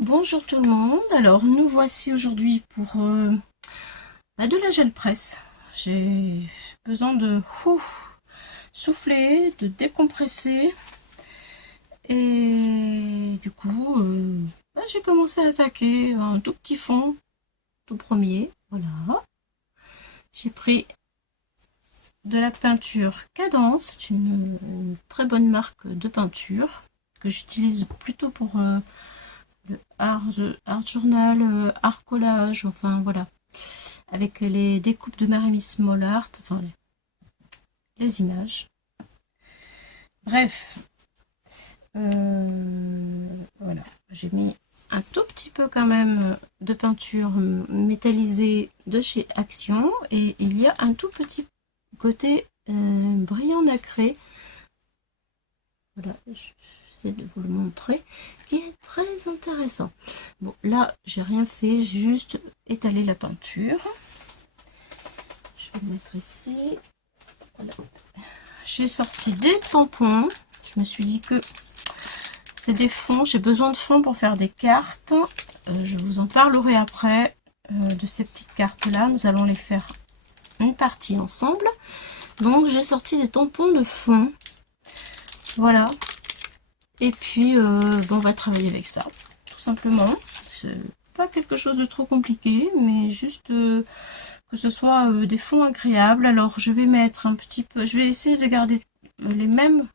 Bonjour tout le monde. Alors nous voici aujourd'hui pour de la gel presse. J'ai besoin de souffler, de décompresser et du coup j'ai commencé à attaquer un tout petit fond, tout premier. Voilà. J'ai pris de la peinture Cadence, c'est une très bonne marque de peinture que j'utilise plutôt pour le art journal, art collage, enfin voilà, avec les découpes de Marie Small Art, enfin les images. Bref, voilà, j'ai mis un tout petit peu quand même de peinture métallisée de chez Action et il y a un tout petit côté brillant nacré. Voilà, j'essaie de vous le montrer, qui est très intéressant. Bon, là, j'ai rien fait, j'ai juste étalé la peinture. Je vais le mettre ici. Voilà. J'ai sorti des tampons. Je me suis dit que c'est des fonds. J'ai besoin de fonds pour faire des cartes. Je vous en parlerai après de ces petites cartes-là. Nous allons les faire une partie ensemble. Donc, j'ai sorti des tampons de fond. Voilà. Et puis, on va travailler avec ça, tout simplement. C'est pas quelque chose de trop compliqué, mais juste que ce soit des fonds agréables. Alors, je vais mettre un petit peu, je vais essayer de garder les mêmes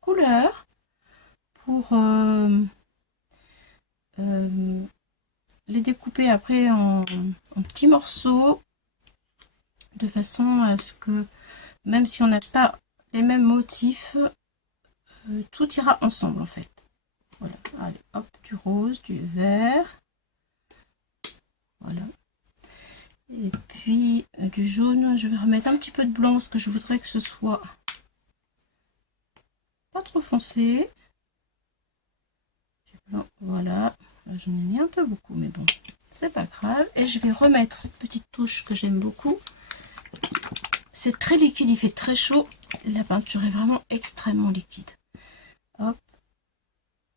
couleurs pour les découper après en petits morceaux, de façon à ce que, même si on n'a pas les mêmes motifs, tout ira ensemble en fait. Voilà, allez, hop, du rose, du vert, voilà. Et puis du jaune, je vais remettre un petit peu de blanc parce que je voudrais que ce soit pas trop foncé. Du blanc, voilà. Là, j'en ai mis un peu beaucoup, mais bon, c'est pas grave. Et je vais remettre cette petite touche que j'aime beaucoup. C'est très liquide, il fait très chaud. La peinture est vraiment extrêmement liquide. Hop,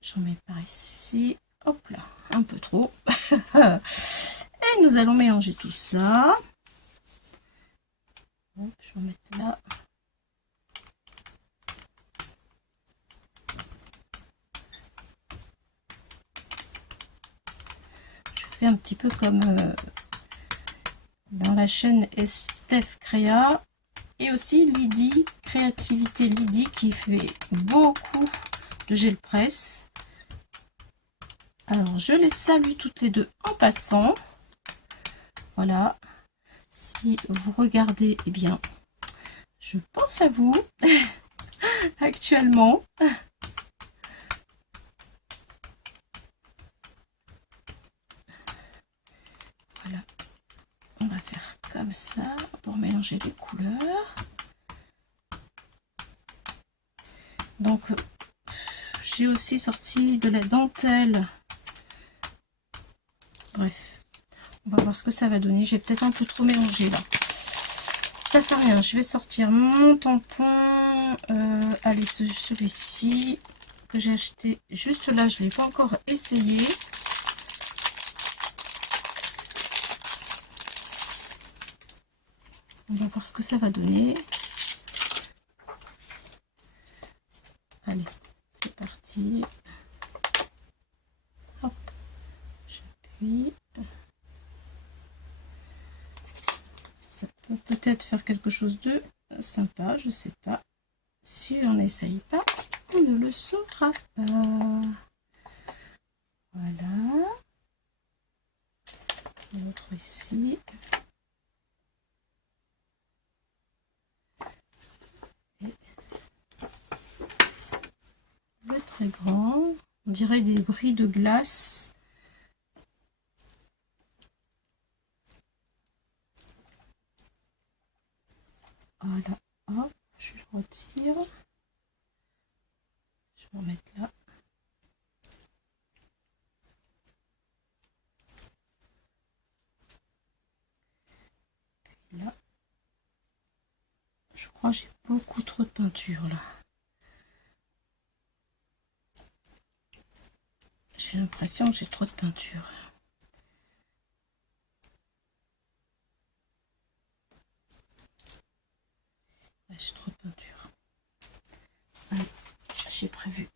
j'en mets par ici. Hop là, un peu trop. Et nous allons mélanger tout ça. Hop, je vais mettre là. Je fais un petit peu comme dans la chaîne Estef Créa. Et aussi Lydie, Créativité Lydie, qui fait beaucoup de gel presse. Alors, je les salue toutes les deux en passant. Voilà. Si vous regardez, eh bien, je pense à vous actuellement. Voilà. On va faire comme ça pour mélanger les couleurs. Donc, j'ai aussi sorti de la dentelle. Bref, on va voir ce que ça va donner. J'ai peut-être un peu trop mélangé là. Ça fait rien, je vais sortir mon tampon. Allez, celui-ci que j'ai acheté juste là, je ne l'ai pas encore essayé. On va voir ce que ça va donner. Allez, c'est parti. Hop, j'appuie. Ça peut peut-être faire quelque chose de sympa, je sais pas. Si on n'essaye pas, on ne le saura pas. Voilà. L'autre ici. Et le très grand. On dirait des bris de glace. Voilà. Hop, je le retire. Je vais remettre là. Puis là. Je crois que j'ai beaucoup trop de peinture là. J'ai l'impression que j'ai trop de peinture. Ouais, j'ai trop de peinture. Allez, j'ai prévu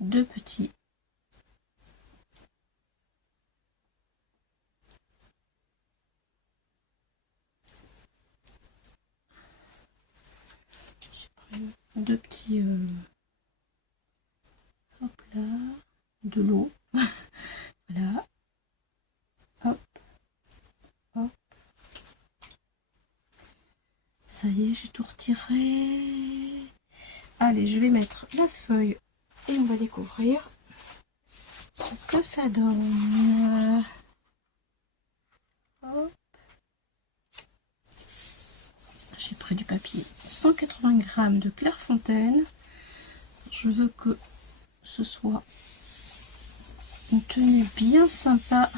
2 petits. J'ai prévu 2 petits. Hop là, de l'eau. Voilà. Hop, hop. Ça y est, j'ai tout retiré. Allez, je vais mettre la feuille et on va découvrir ce que ça donne. Hop. J'ai pris du papier 180 g de Clairefontaine. Je veux que ce soit une tenue bien sympa.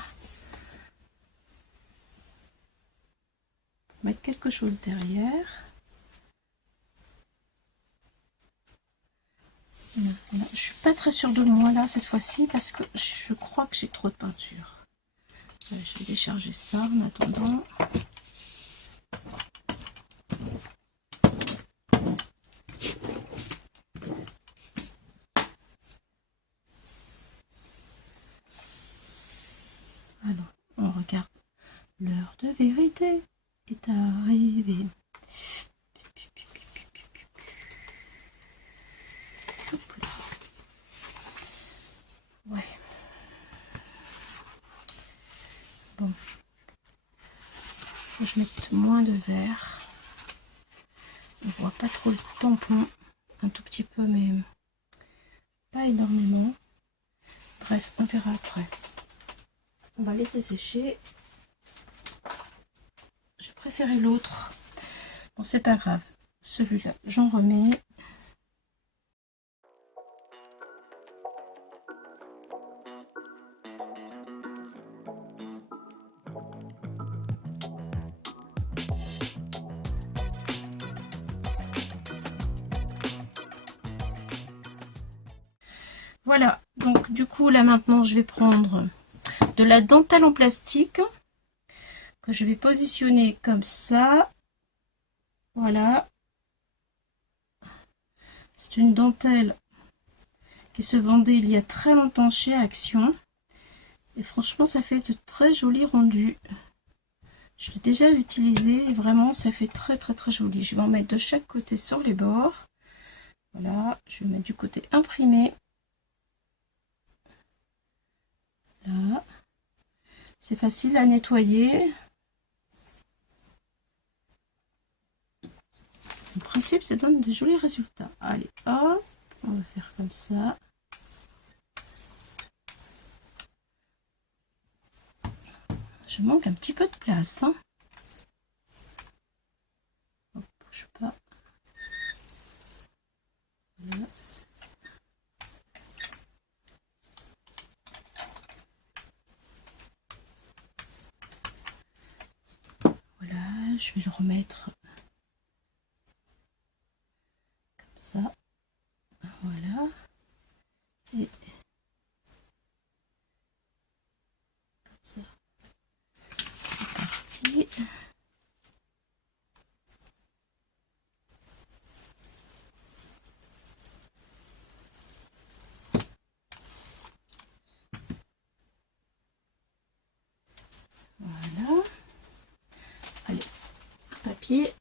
Mettre quelque chose derrière. Voilà. Je suis pas très sûre de moi là cette fois-ci parce que je crois que j'ai trop de peinture. Je vais décharger ça en attendant. Alors, on regarde. L'heure de vérité est arrivée. Ouais. Bon. Faut que je mette moins de vert. On voit pas trop le tampon. Un tout petit peu, mais pas énormément. Bref, on verra après. On va laisser sécher. J'ai préféré l'autre. Bon, c'est pas grave. Celui-là, j'en remets. Voilà, donc du coup là maintenant je vais prendre de la dentelle en plastique que je vais positionner comme ça. Voilà. C'est une dentelle qui se vendait il y a très longtemps chez Action. Et franchement ça fait de très jolis rendus. Je l'ai déjà utilisé et vraiment ça fait très joli. Je vais en mettre de chaque côté sur les bords. Voilà, je vais mettre du côté imprimé. Là. C'est facile à nettoyer. En principe, ça donne de jolis résultats. Allez, hop, on va faire comme ça. Je manque un petit peu de place. Hein. Hop, bouge pas. Voilà. Voilà, je vais le remettre comme ça. Voilà. Et comme ça. C'est parti. Voilà. Allez, papier.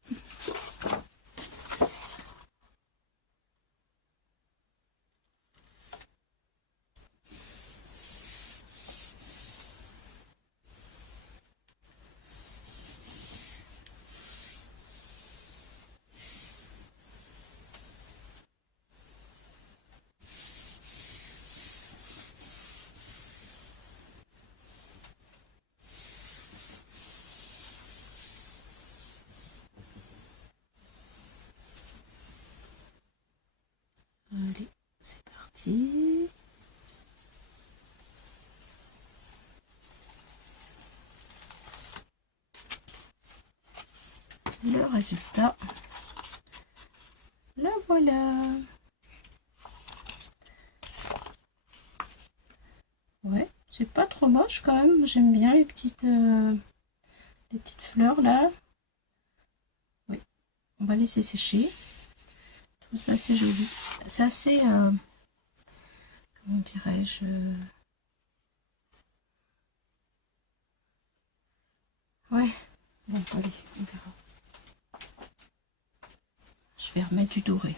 Allez, c'est parti. Le résultat, la voilà. C'est pas trop moche quand même. J'aime bien les petites fleurs là. Oui, on va laisser sécher. Tout ça, c'est joli. C'est assez, comment dirais-je, ouais. Bon, allez, on verra. Je vais remettre du doré.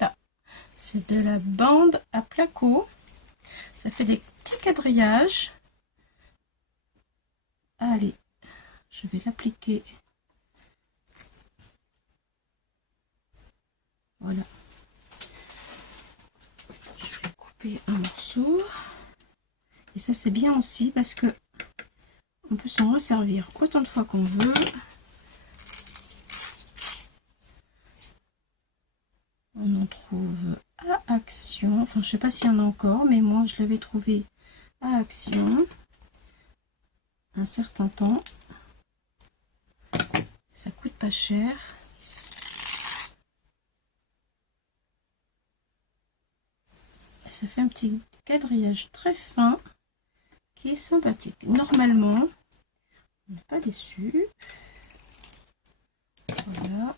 Là, c'est de la bande à placo. Ça fait des petits quadrillages. Allez, je vais l'appliquer. Voilà. Je vais couper un morceau. Et ça, c'est bien aussi parce que on peut s'en resservir autant de fois qu'on veut. On en trouve à Action. Enfin, je sais pas s'il y en a encore, mais moi, je l'avais trouvé à Action un certain temps. Ça coûte pas cher. Et ça fait un petit quadrillage très fin qui est sympathique. Normalement, on n'est pas déçu. Voilà.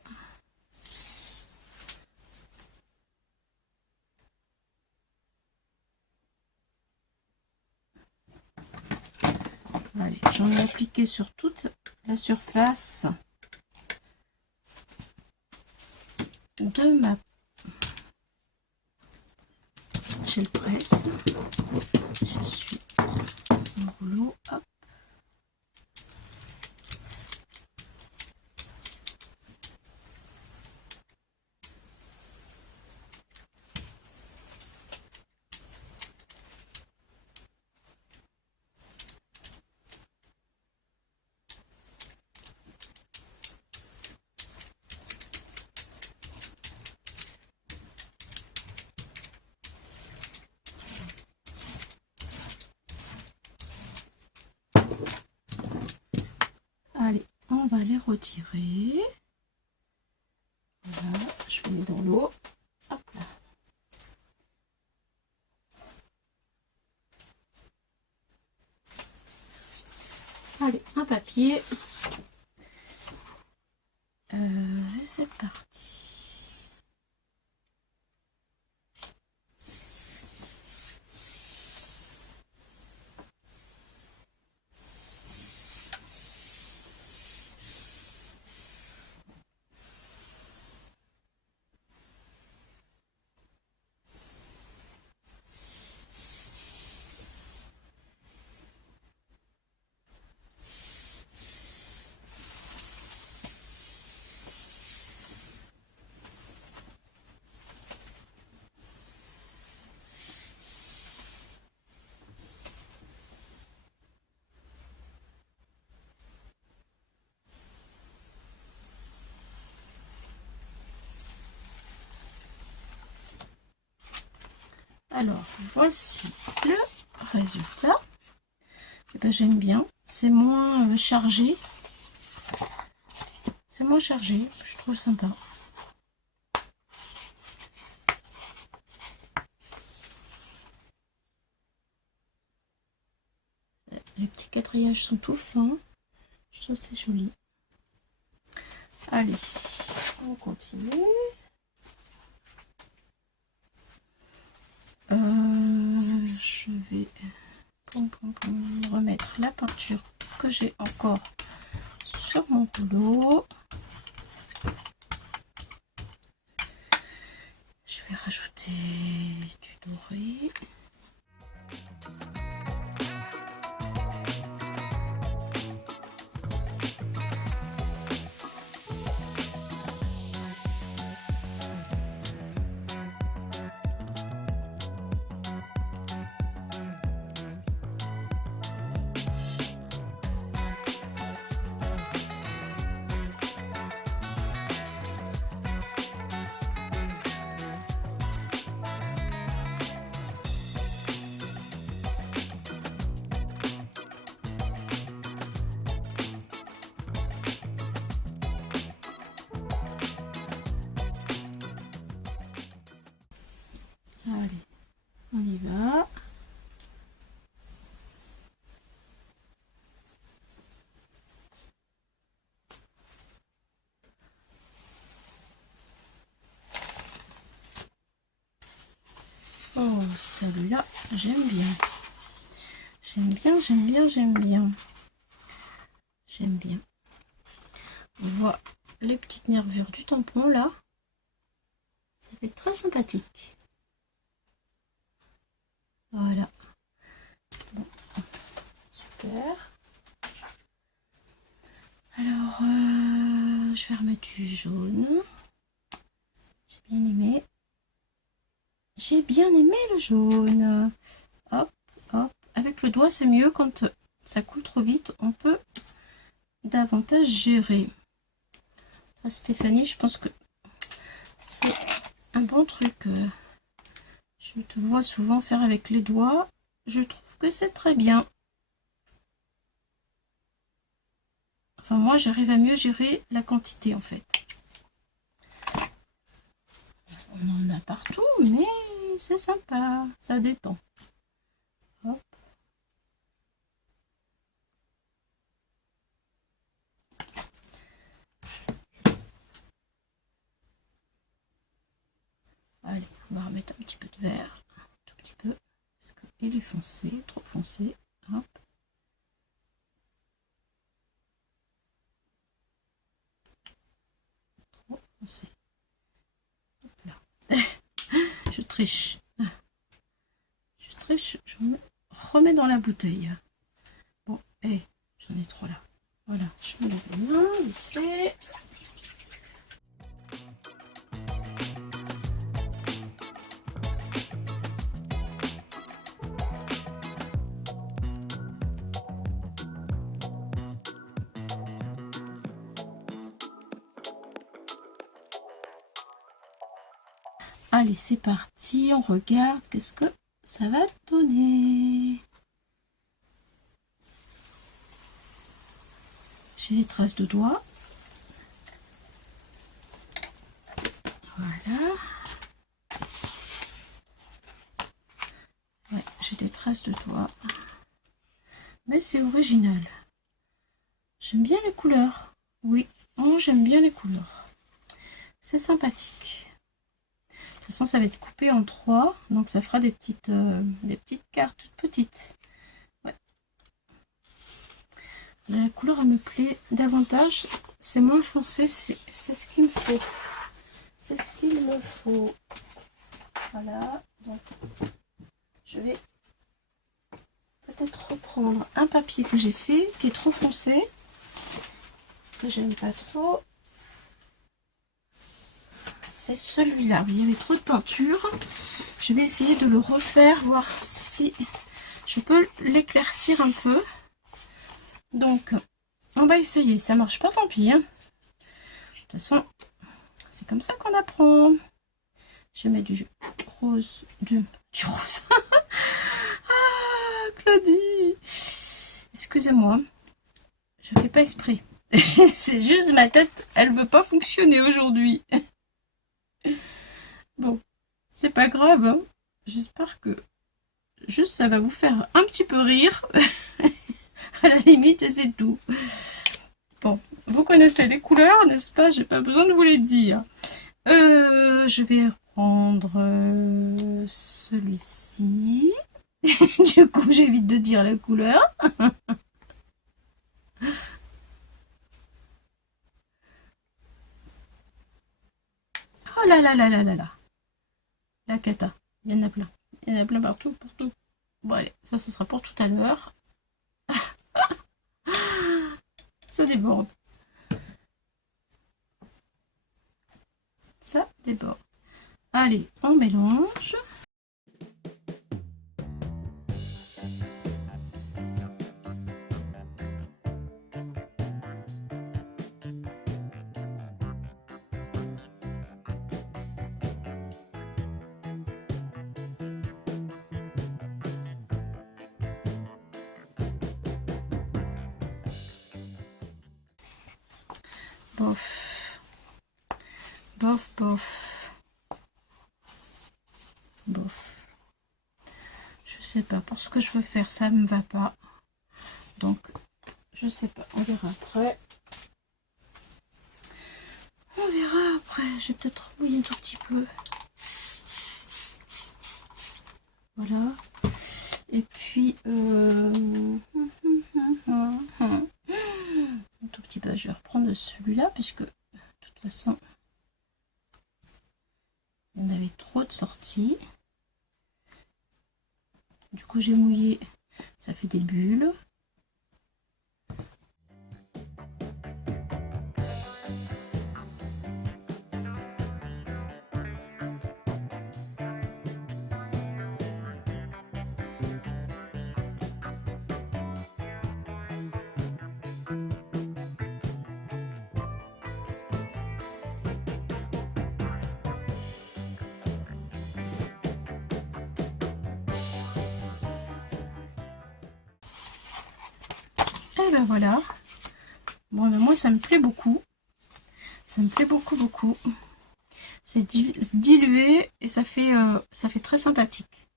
Allez, j'en ai appliqué sur toute la surface de ma gel presse. Je suis mon rouleau. Hop. Allez, on va les retirer. Voilà, je les mets dans l'eau. Hop là. Allez, un papier. Et c'est parti. Alors, voici le résultat. Eh ben, j'aime bien. C'est moins chargé. C'est moins chargé. Je trouve sympa. Les petits quadrillages sont tout fins. Je trouve c'est joli. Allez, on continue. Je vais remettre la peinture que j'ai encore sur mon rouleau. Je vais rajouter du doré. Allez, on y va. Oh, celui-là, j'aime bien. J'aime bien, j'aime bien, j'aime bien. J'aime bien. On voit les petites nervures du tampon là. Ça fait très sympathique. Voilà. Bon, super. Alors, je vais remettre du jaune. J'ai bien aimé. J'ai bien aimé le jaune. Hop, hop. Avec le doigt, c'est mieux quand ça coule trop vite. On peut davantage gérer. Là, Stéphanie, je pense que c'est un bon truc. Je te vois souvent faire avec les doigts. Je trouve que c'est très bien. Enfin, moi, j'arrive à mieux gérer la quantité, en fait. On en a partout, mais c'est sympa. Ça détend. Hop. Allez, on va remettre un petit peu de vert. Un tout petit peu. Parce qu'il est foncé, trop foncé. Hop. Trop foncé. Hop là. Je triche. Je triche. Je me remets dans la bouteille. Bon, et j'en ai trop là. Voilà, je me lave les mains, vite fait. Allez, c'est parti, on regarde qu'est-ce que ça va donner. J'ai les traces de doigts. Voilà. Ouais, j'ai des traces de doigts. Mais c'est original. J'aime bien les couleurs. Oui, oh, j'aime bien les couleurs. C'est sympathique. De toute façon, ça va être coupé en 3. Donc ça fera des petites cartes toutes petites. Ouais. La couleur, elle me plaît davantage. C'est moins foncé. C'est ce qu'il me faut. C'est ce qu'il me faut. Voilà. Donc, je vais peut-être reprendre un papier que j'ai fait, qui est trop foncé, que j'aime pas trop. C'est celui-là. Il y avait trop de peinture. Je vais essayer de le refaire, voir si je peux l'éclaircir un peu. Donc, on va essayer. Ça marche pas, tant pis. Hein. De toute façon, c'est comme ça qu'on apprend. Je mets du rose, du rose. Ah, Claudie, excusez-moi, je fais pas exprès. C'est juste ma tête, elle veut pas fonctionner aujourd'hui. Bon, c'est pas grave. Hein. J'espère que juste ça va vous faire un petit peu rire. À la limite, et c'est tout. Bon, vous connaissez les couleurs, n'est-ce pas? J'ai pas besoin de vous les dire. Je vais reprendre celui-ci. Du coup, j'évite de dire la couleur. Oh là là là là là là. La cata. Il y en a plein. Il y en a plein partout, partout. Bon, allez, ça sera pour tout à l'heure. Ça déborde. Ça déborde. Allez, on mélange. Bof. Bof, bof. bof. Je sais pas, pour ce que je veux faire, ça me va pas. Donc, je sais pas, on verra après. On verra après, je vais peut-être mouiller un tout petit peu. Voilà. Et puis, un tout petit peu, je vais reprendre celui-là, puisque, de toute façon, il y en avait trop de sorties. Du coup, j'ai mouillé, ça fait des bulles. Et ben voilà. Bon, mais moi, ça me plaît beaucoup. Ça me plaît beaucoup, beaucoup. C'est dilué et ça fait très sympathique.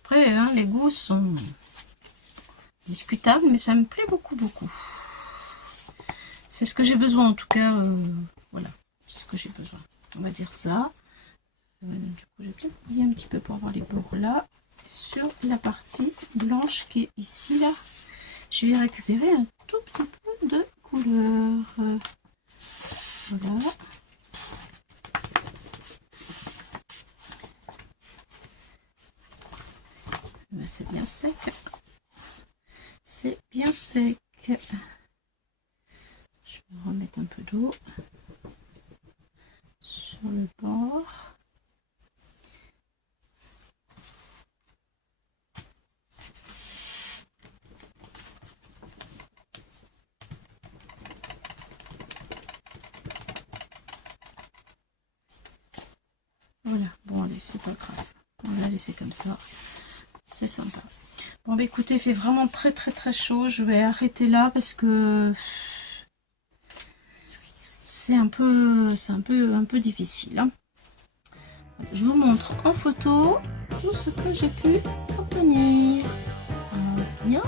Après, hein, les goûts sont discutables, mais ça me plaît beaucoup, beaucoup. C'est ce que j'ai besoin, en tout cas. Voilà, c'est ce que j'ai besoin. On va dire ça. Du coup, j'ai peut-être mouillé un petit peu pour avoir les bords là. Sur la partie blanche qui est ici, là, je vais récupérer un tout petit peu de couleur. Voilà. Ben, c'est bien sec. C'est bien sec. Je vais remettre un peu d'eau sur le bord. Voilà, bon allez, c'est pas grave. On va la laisser comme ça. C'est sympa. Bon bah écoutez, il fait vraiment très très très chaud. Je vais arrêter là parce que c'est un peu difficile. Hein. Je vous montre en photo tout ce que j'ai pu obtenir. Bien.